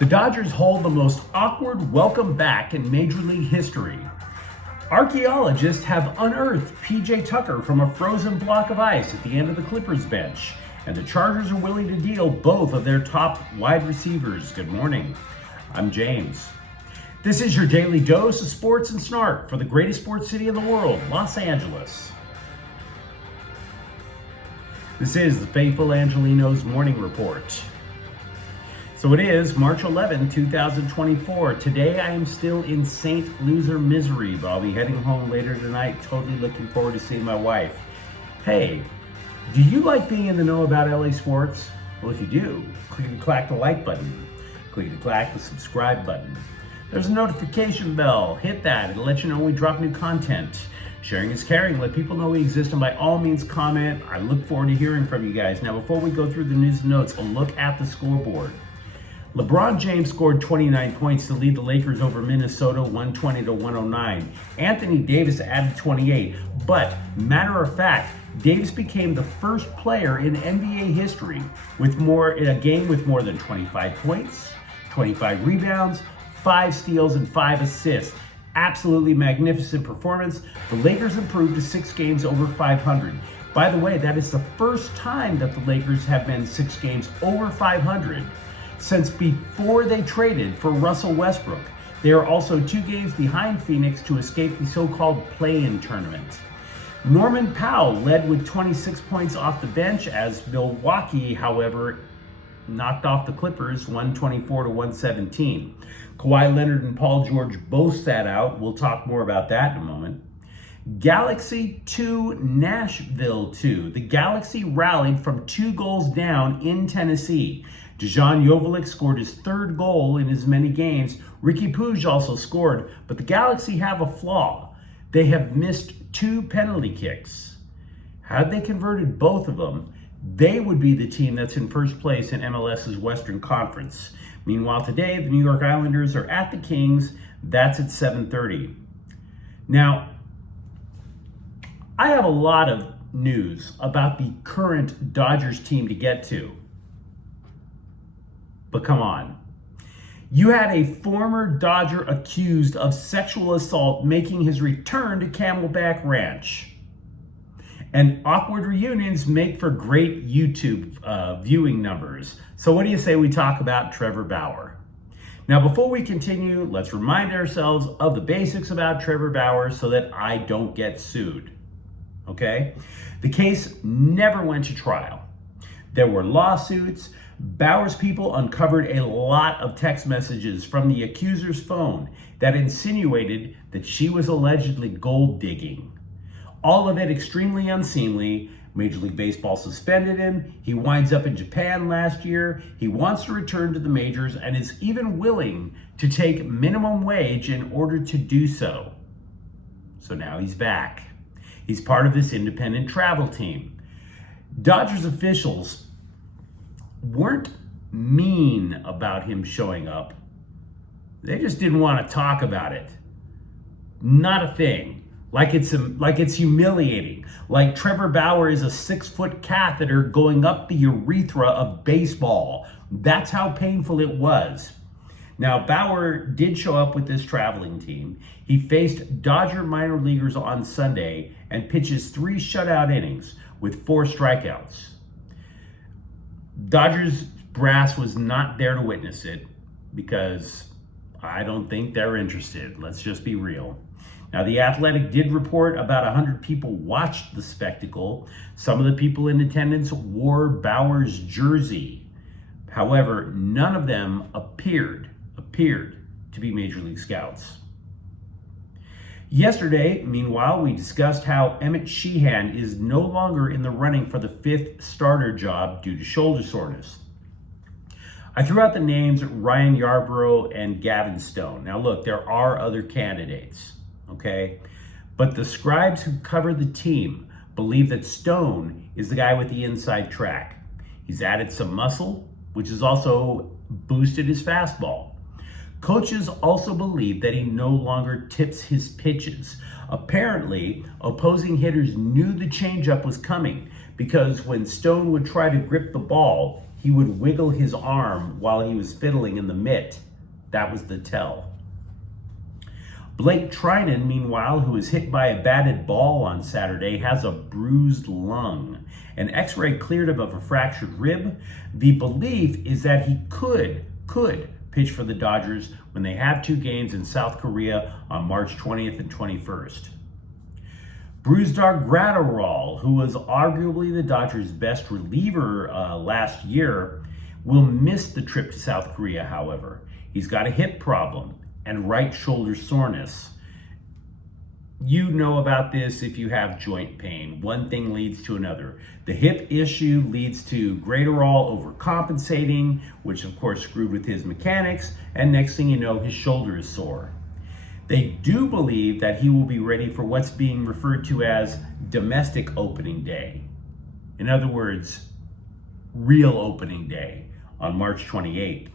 The Dodgers hold the most awkward welcome back in Major League history. Archaeologists have unearthed P.J. Tucker from a frozen block of ice at the end of the Clippers bench, and the Chargers are willing to deal both of their top wide receivers. Good morning. I'm James. This is your daily dose of sports and snark for the greatest sports city in the world, Los Angeles. This is the faithful Angelenos Morning Report. So it is March 11, 2024. Today I am still in St. Loser misery, but I'll be heading home later tonight. Totally looking forward to seeing my wife. Hey, do you like being in the know about LA sports? Well, if you do, click and clack the like button. Click and clack the subscribe button. There's a notification bell. Hit that. It'll let you know when we drop new content. Sharing is caring. Let people know we exist, and by all means comment. I look forward to hearing from you guys. Now, before we go through the news and notes, a look at the scoreboard. LeBron James scored 29 points to lead the Lakers over Minnesota 120-109. Anthony Davis added 28. But, matter of fact, Davis became the first player in NBA history in a game with more than 25 points, 25 rebounds, 5 steals, and 5 assists. Absolutely magnificent performance. The Lakers improved to 6 games over 500. By the way, that is the first time that the Lakers have been 6 games over 500 since before they traded for Russell Westbrook. They are also 2 games behind Phoenix to escape the so-called play-in tournament. Norman Powell led with 26 points off the bench as Milwaukee, however, knocked off the Clippers 124-117. Kawhi Leonard and Paul George both sat out. We'll talk more about that in a moment. Galaxy 2, Nashville 2. The Galaxy rallied from 2 goals down in Tennessee. Dejan Joveljic scored his 3rd goal in as many games. Ricky Puig also scored, but the Galaxy have a flaw. They have missed 2 penalty kicks. Had they converted both of them, they would be the team that's in first place in MLS's Western Conference. Meanwhile, today, the New York Islanders are at the Kings. That's at 7:30. Now, I have a lot of news about the current Dodgers team to get to. But come on. You had a former Dodger accused of sexual assault making his return to Camelback Ranch. And awkward reunions make for great YouTube viewing numbers. So what do you say we talk about Trevor Bauer? Now, before we continue, let's remind ourselves of the basics about Trevor Bauer so that I don't get sued. Okay? The case never went to trial. There were lawsuits. Bauer's people uncovered a lot of text messages from the accuser's phone that insinuated that she was allegedly gold digging. All of it extremely unseemly. Major League Baseball suspended him. He winds up in Japan last year. He wants to return to the majors and is even willing to take minimum wage in order to do so. So now he's back. He's part of this independent travel team. Dodgers officials weren't mean about him showing up. They just didn't want to talk about it. Not a thing. Like it's humiliating. Like Trevor Bauer is a 6-foot catheter going up the urethra of baseball. That's how painful it was. Now, Bauer did show up with this traveling team. He faced Dodger minor leaguers on Sunday and pitches 3 shutout innings with 4 strikeouts. Dodgers brass was not there to witness it because I don't think they're interested. Let's just be real. Now, The Athletic did report about 100 people watched the spectacle. Some of the people in attendance wore Bauer's jersey. However, none of them appeared to be Major League scouts. Yesterday, meanwhile, we discussed how Emmett Sheehan is no longer in the running for the 5th starter job due to shoulder soreness. I threw out the names Ryan Yarbrough and Gavin Stone. Now look, there are other candidates, okay? But the scribes who cover the team believe that Stone is the guy with the inside track. He's added some muscle, which has also boosted his fastball. Coaches also believe that he no longer tips his pitches. Apparently, opposing hitters knew the changeup was coming because when Stone would try to grip the ball, he would wiggle his arm while he was fiddling in the mitt. That was the tell. Blake Trinan, meanwhile, who was hit by a batted ball on Saturday, has a bruised lung. An x-ray cleared him of a fractured rib. The belief is that he could pitch for the Dodgers when they have 2 games in South Korea on March 20th and 21st. Brusdar Graterol, who was arguably the Dodgers' best reliever last year, will miss the trip to South Korea, however. He's got a hip problem and right shoulder soreness. You know about this if you have joint pain. One thing leads to another. The hip issue leads to Graterol overcompensating, which of course screwed with his mechanics, and next thing you know, his shoulder is sore. They do believe that he will be ready for what's being referred to as domestic opening day. In other words, real opening day on March 28th.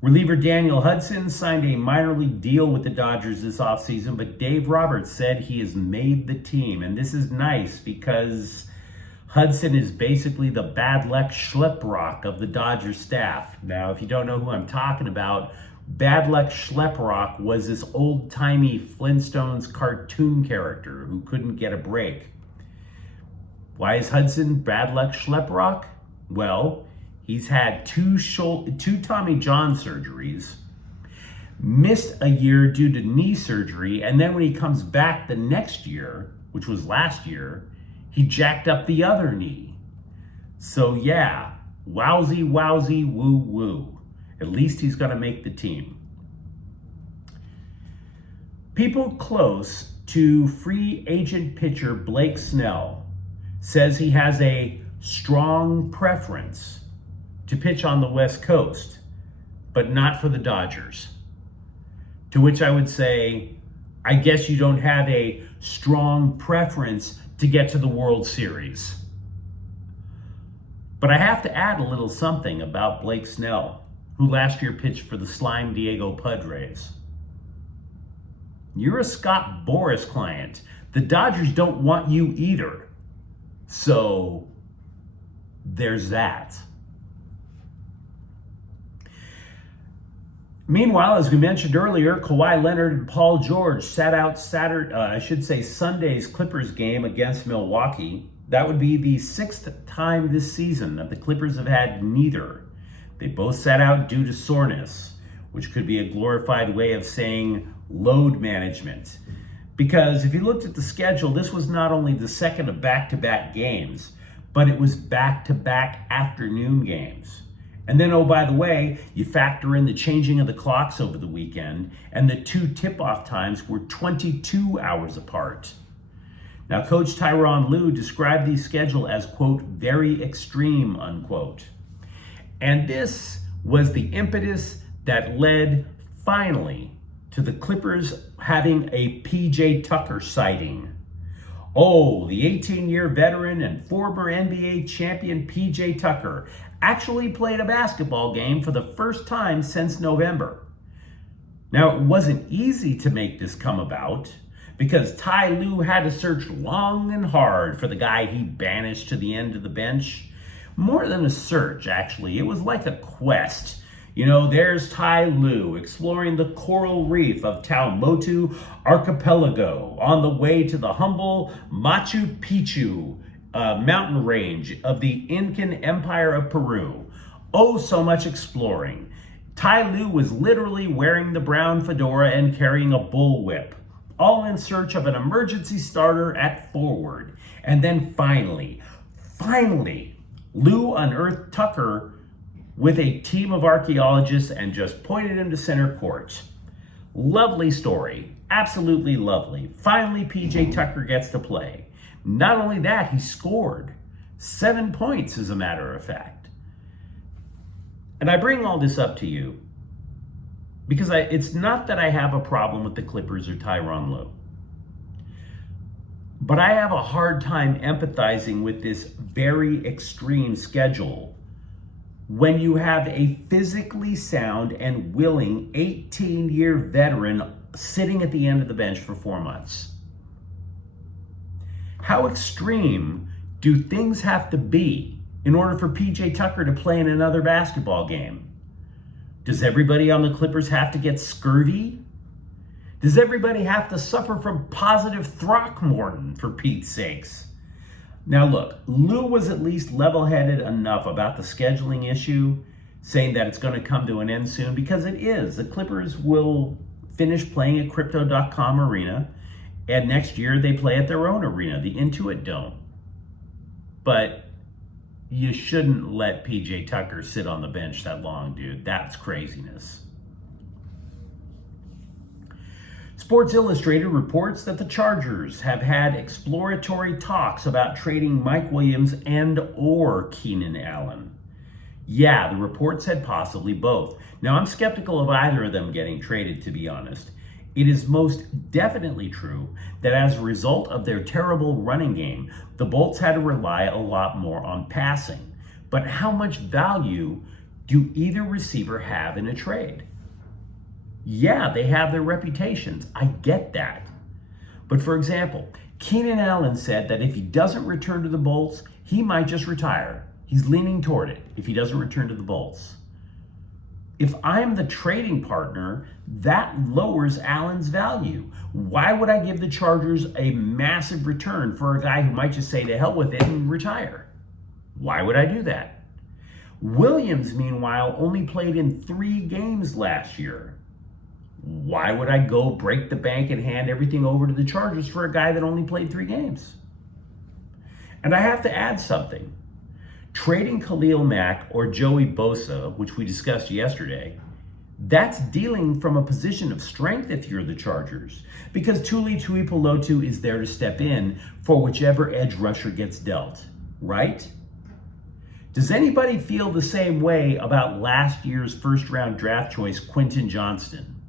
Reliever Daniel Hudson signed a minor league deal with the Dodgers this offseason, but Dave Roberts said he has made the team. And this is nice because Hudson is basically the bad luck Schleprock of the Dodgers staff. Now, if you don't know who I'm talking about, Bad Luck Schleprock was this old-timey Flintstones cartoon character who couldn't get a break. Why is Hudson Bad Luck Schleprock? Well, he's had two Tommy John surgeries, missed a year due to knee surgery, and then when he comes back the next year, which was last year, he jacked up the other knee. So yeah, wowsy, woo, woo. At least he's going to make the team. People close to free agent pitcher Blake Snell says he has a strong preference to pitch on the West Coast, but not for the Dodgers. To which I would say, I guess you don't have a strong preference to get to the World Series. But I have to add a little something about Blake Snell, who last year pitched for the Slime Diego Padres. You're a Scott Boras client. The Dodgers don't want you either. So there's that. Meanwhile, as we mentioned earlier, Kawhi Leonard and Paul George sat out Sunday's Clippers game against Milwaukee. That would be the 6th time this season that the Clippers have had neither. They both sat out due to soreness, which could be a glorified way of saying load management. Because if you looked at the schedule, this was not only the second of back-to-back games, but it was back-to-back afternoon games. And then, oh, by the way, you factor in the changing of the clocks over the weekend, and the 2 tip-off times were 22 hours apart. Now, Coach Tyronn Lue described the schedule as, quote, very extreme, unquote. And this was the impetus that led, finally, to the Clippers having a PJ Tucker sighting. Oh, the 18-year veteran and former NBA champion PJ Tucker actually played a basketball game for the first time since November. Now, it wasn't easy to make this come about because Ty Lue had to search long and hard for the guy he banished to the end of the bench. More than a search, actually. It was like a quest. You know, there's Ty Lue exploring the coral reef of Tuamotu Archipelago on the way to the humble Machu Picchu mountain range of the Incan Empire of Peru. Oh, so much exploring. Ty Lue was literally wearing the brown fedora and carrying a bullwhip, all in search of an emergency starter at forward. And then finally, Lue unearthed Tucker with a team of archaeologists and just pointed him to center court. Lovely story. Absolutely lovely. Finally, PJ Tucker gets to play. Not only that, he scored 7 points, as a matter of fact. And I bring all this up to you because it's not that I have a problem with the Clippers or Tyronn Lue. But I have a hard time empathizing with this very extreme schedule when you have a physically sound and willing 18-year veteran sitting at the end of the bench for 4 months. How extreme do things have to be in order for PJ Tucker to play in another basketball game? Does everybody on the Clippers have to get scurvy? Does everybody have to suffer from positive Throckmorton, for Pete's sakes? Now look, Lou was at least level-headed enough about the scheduling issue, saying that it's going to come to an end soon, because it is. The Clippers will finish playing at Crypto.com Arena, and next year they play at their own arena, the Intuit Dome. But you shouldn't let PJ Tucker sit on the bench that long, dude. That's craziness. Sports Illustrated reports that the Chargers have had exploratory talks about trading Mike Williams and/or Keenan Allen. Yeah, the report said possibly both. Now, I'm skeptical of either of them getting traded, to be honest. It is most definitely true that as a result of their terrible running game, the Bolts had to rely a lot more on passing. But how much value do either receiver have in a trade? Yeah, they have their reputations. I get that. But for example, Keenan Allen said that if he doesn't return to the Bolts, he might just retire. He's leaning toward it if he doesn't return to the Bolts. If I'm the trading partner, that lowers Allen's value. Why would I give the Chargers a massive return for a guy who might just say to hell with it and retire? Why would I do that? Williams, meanwhile, only played in 3 games last year. Why would I go break the bank and hand everything over to the Chargers for a guy that only played 3 games? And I have to add something. Trading Khalil Mack or Joey Bosa, which we discussed yesterday, that's dealing from a position of strength if you're the Chargers, because Tuli Tuipulotu is there to step in for whichever edge rusher gets dealt, right? Does anybody feel the same way about last year's first-round draft choice, Quentin Johnston?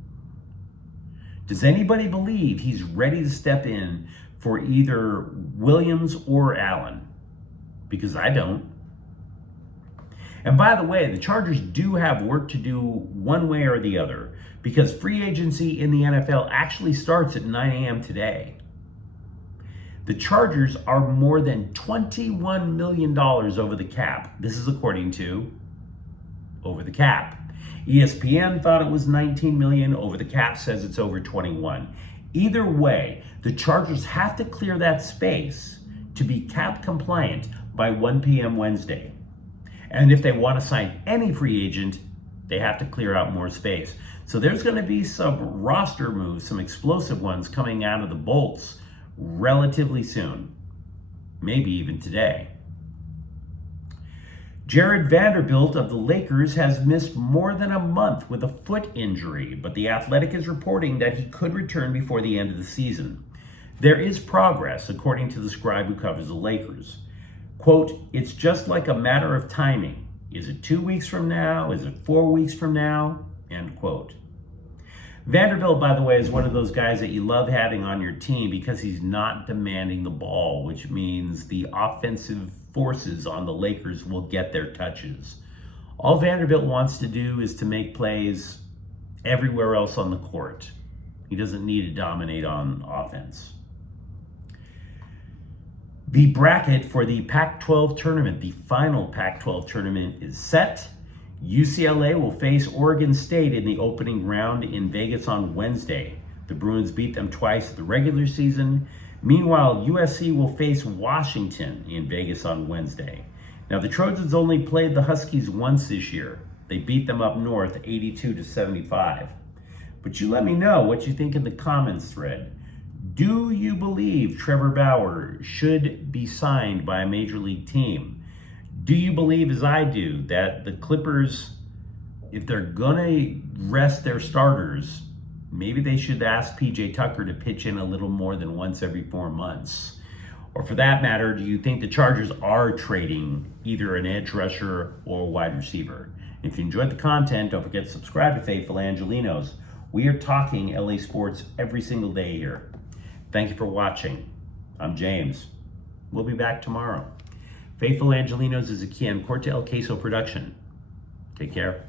Does anybody believe he's ready to step in for either Williams or Allen? Because I don't. And by the way, the Chargers do have work to do one way or the other, because free agency in the NFL actually starts at 9 a.m. today. The Chargers are more than $21 million over the cap. This is according to Over the Cap. ESPN thought it was 19 million. Over the Cap says it's over 21. Either way, the Chargers have to clear that space to be cap compliant by 1 p.m. Wednesday. And if they want to sign any free agent, they have to clear out more space. So there's going to be some roster moves, some explosive ones coming out of the Bolts relatively soon. Maybe even today. Jared Vanderbilt of the Lakers has missed more than a month with a foot injury, but The Athletic is reporting that he could return before the end of the season. There is progress, according to the scribe who covers the Lakers. Quote, "It's just like a matter of timing. Is it 2 weeks from now? Is it 4 weeks from now?" End quote. Vanderbilt, by the way, is one of those guys that you love having on your team because he's not demanding the ball, which means the offensive forces on the Lakers will get their touches. All Vanderbilt wants to do is to make plays everywhere else on the court. He doesn't need to dominate on offense. The bracket for the Pac-12 tournament, the final Pac-12 tournament, is set. UCLA will face Oregon State in the opening round in Vegas on Wednesday. The Bruins beat them twice in the regular season. Meanwhile, USC will face Washington in Vegas on Wednesday. Now, the Trojans only played the Huskies once this year. They beat them up north 82-75. But you let me know what you think in the comments thread. Do you believe Trevor Bauer should be signed by a major league team? Do you believe, as I do, that the Clippers, if they're going to rest their starters, maybe they should ask PJ Tucker to pitch in a little more than once every 4 months? Or for that matter, do you think the Chargers are trading either an edge rusher or a wide receiver? If you enjoyed the content, don't forget to subscribe to Faithful Angelenos. We are talking LA sports every single day here. Thank you for watching. I'm James. We'll be back tomorrow. Faithful Angelenos is a Quian Corte El Queso production. Take care.